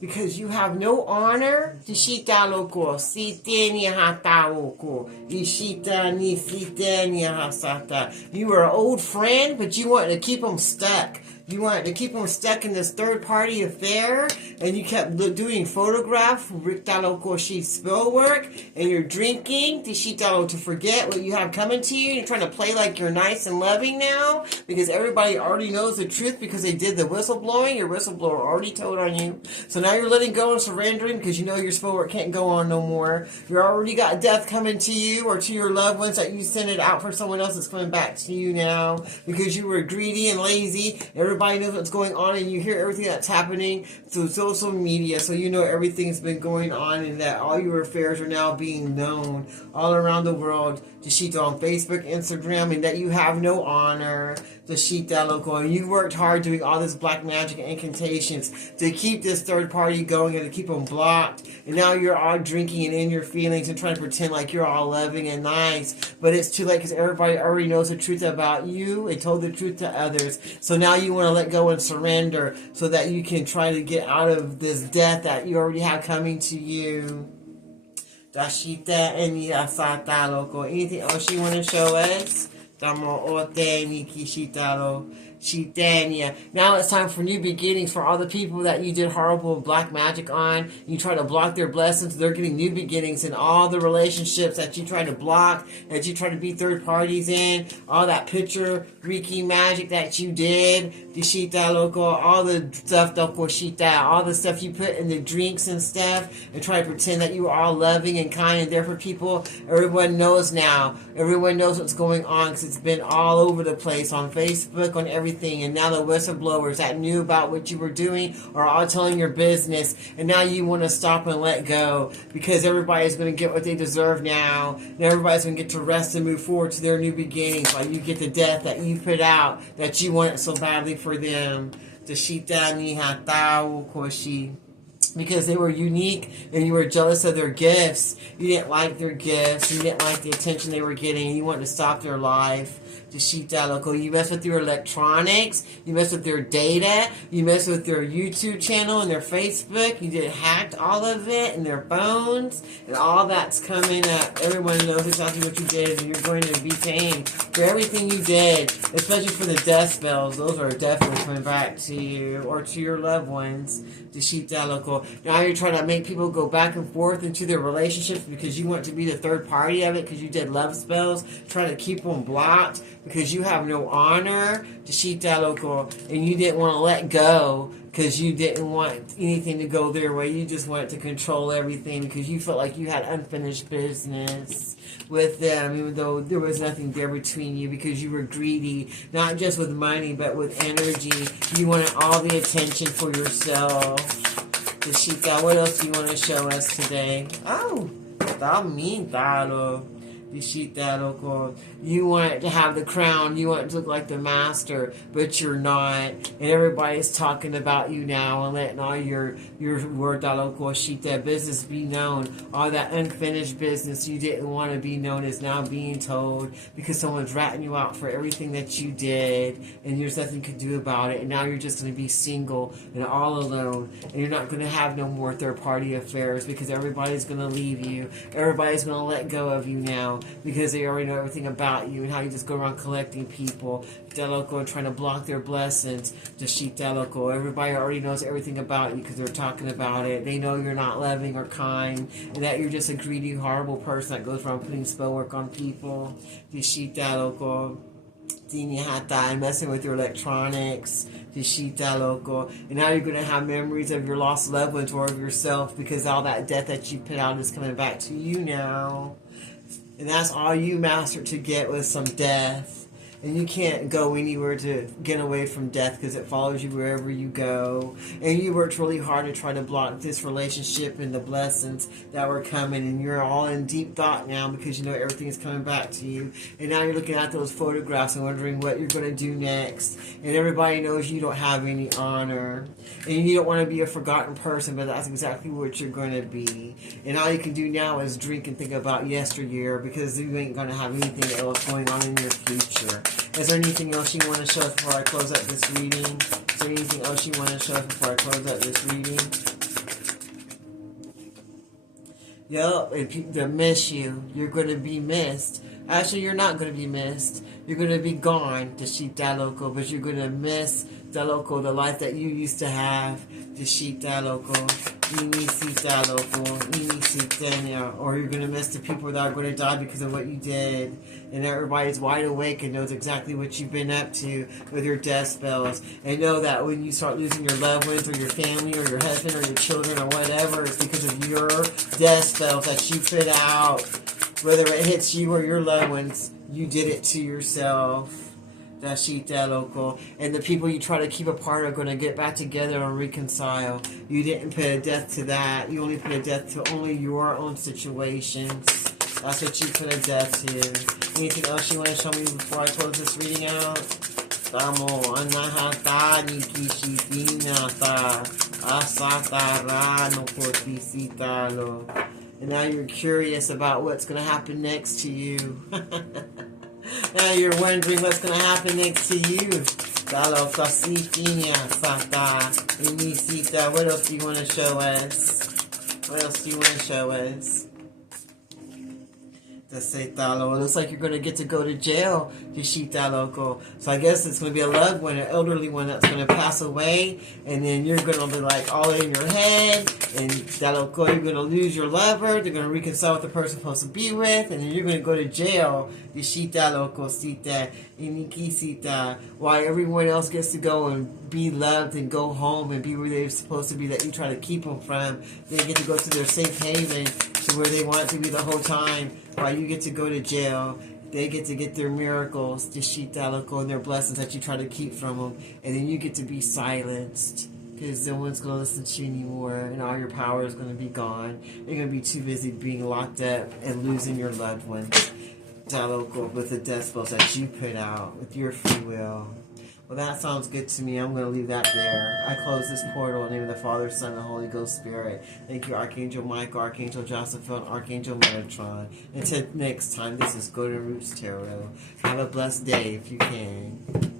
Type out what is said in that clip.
Because you have no honor, Tishita loko, Sitenia hatawoko, Ishita ni Sitenia hasata. You were an old friend, but you wanted to keep them stuck. You wanted to keep them stuck in this third-party affair, and you kept doing photographs, Riktalo sheet spill work, and you're drinking, Tishitalo, to forget what you have coming to you. You're trying to play like you're nice and loving now, because everybody already knows the truth because they did the whistleblowing. Your whistleblower already told on you. So now you're letting go and surrendering because you know your spill work can't go on no more. You already got death coming to you or to your loved ones that you sent it out for someone else that's coming back to you now because you were greedy and lazy. Everybody knows what's going on, and you hear everything that's happening through social media, so you know everything's been going on and that all your affairs are now being known all around the world. Tashita on Facebook, Instagram, and that you have no honor. Tashita local, and you worked hard doing all this black magic and incantations to keep this third party going and to keep them blocked. And now you're all drinking and in your feelings and trying to pretend like you're all loving and nice, but it's too late because everybody already knows the truth about you and told the truth to others. So now you want to let go and surrender so that you can try to get out of this death that you already have coming to you. Dashita and Yasata loco. Anything else you want to show us? Damo ote ni kishitaro. Shitania. Now it's time for new beginnings for all the people that you did horrible black magic on. You try to block their blessings. They're getting new beginnings in all the relationships that you try to block, that you try to be third parties in. All that picture Reiki magic that you did. Dishita loco. All the stuff, Dokoshita. All the stuff you put in the drinks and stuff and try to pretend that you are all loving and kind and there for people. Everyone knows now. Everyone knows what's going on because it's been all over the place on Facebook, on everything. And now the whistleblowers that knew about what you were doing are all telling your business, and now you want to stop and let go because everybody's going to get what they deserve now, and everybody's going to get to rest and move forward to their new beginnings while you get the death that you put out that you want so badly for them. Tashita ni hatau koshi. Because they were unique and you were jealous of their gifts. You didn't like their gifts. You didn't like the attention they were getting. And you wanted to stop their life. Tashita loco. You mess with your electronics. You mess with their data. You mess with their YouTube channel and their Facebook. You did hacked all of it and their phones. And all that's coming up. Everyone knows exactly what you did. And you're going to be paying for everything you did. Especially for the death spells. Those are definitely coming back to you or to your loved ones. Tashita loco. Now you're trying to make people go back and forth into their relationships because you want to be the third party of it because you did love spells, trying to keep them blocked because you have no honor, Tashita loco, and you didn't want to let go because you didn't want anything to go their way. You just wanted to control everything because you felt like you had unfinished business with them, even though there was nothing there between you because you were greedy, not just with money, but with energy. You wanted all the attention for yourself. Tashita, what else do you want to show us today? Oh, está mean, Taro. Tashita loco. You want to have the crown. You want to look like the master, but you're not. And everybody's talking about you now and letting all your word loco shita business be known. All that unfinished business you didn't want to be known is now being told because someone's ratting you out for everything that you did, and there's nothing you can do about it. And now you're just going to be single and all alone, and you're not going to have no more third-party affairs because everybody's going to leave you. Everybody's going to let go of you now because they already know everything about you and how you just go around collecting people, Deloco, and trying to block their blessings. Just Deloco. Everybody already knows everything about you because they're talking about it. They know you're not loving or kind, and that you're just a greedy, horrible person that goes around putting spell work on people. Just Deloco. And messing with your electronics, Tashita loco. And now you're going to have memories of your lost loved ones or of yourself because all that death that you put out is coming back to you now. And that's all you mastered to get was some death. And you can't go anywhere to get away from death because it follows you wherever you go. And you worked really hard to try to block this relationship and the blessings that were coming. And you're all in deep thought now because you know everything is coming back to you. And now you're looking at those photographs and wondering what you're going to do next. And everybody knows you don't have any honor. And you don't want to be a forgotten person, but that's exactly what you're going to be. And all you can do now is drink and think about yesteryear because you ain't going to have anything else going on in your future. Is there anything else you want to show us before I close up this reading? Is there anything else you want to show us before I close up this reading? Yup, and people that miss you, you're going to be missed. Actually, you're not going to be missed. You're going to be gone, the sheep that local, but you're going to miss the local, the life that you used to have, the sheep that local. Or you're going to miss the people that are going to die because of what you did. And everybody's wide awake and knows exactly what you've been up to with your death spells. And know that when you start losing your loved ones or your family or your husband or your children or whatever, it's because of your death spells that you put out. Whether it hits you or your loved ones, you did it to yourself. Dashita local. And the people you try to keep apart are going to get back together and reconcile. You didn't put a death to that. You only put a death to only your own situations. That's what you put a death to. Anything else you want to show me before I close this reading out? Tamo anahata nikishitinata asatara no kortisitalo. And now you're curious about what's going to happen next to you. Now you're wondering what's going to happen next to you. What else do you want to show us? What else do you want to show us? It looks like you're going to get to go to jail, Yashita local. So I guess it's going to be a loved one, an elderly one that's going to pass away, and then you're going to be like all in your head, and that local, you're going to lose your lover, they're going to reconcile with the person you're supposed to be with, and then you're going to go to jail, Yashita local, Sita, Inikisita, while everyone else gets to go and be loved and go home and be where they're supposed to be that you try to keep them from. They get to go to their safe haven to where they want to be the whole time. While you get to go to jail, they get to get their miracles, the shitaloco, and their blessings that you try to keep from them, and then you get to be silenced because no one's going to listen to you anymore, and all your power is going to be gone. You're going to be too busy being locked up and losing your loved ones, Taloco, with the death spells that you put out with your free will. Well, that sounds good to me. I'm going to leave that there. I close this portal in the name of the Father, Son, and Holy Ghost Spirit. Thank you, Archangel Michael, Archangel Joseph, and Archangel Metatron. Until next time, this is Golden Roots Tarot. Have a blessed day if you can.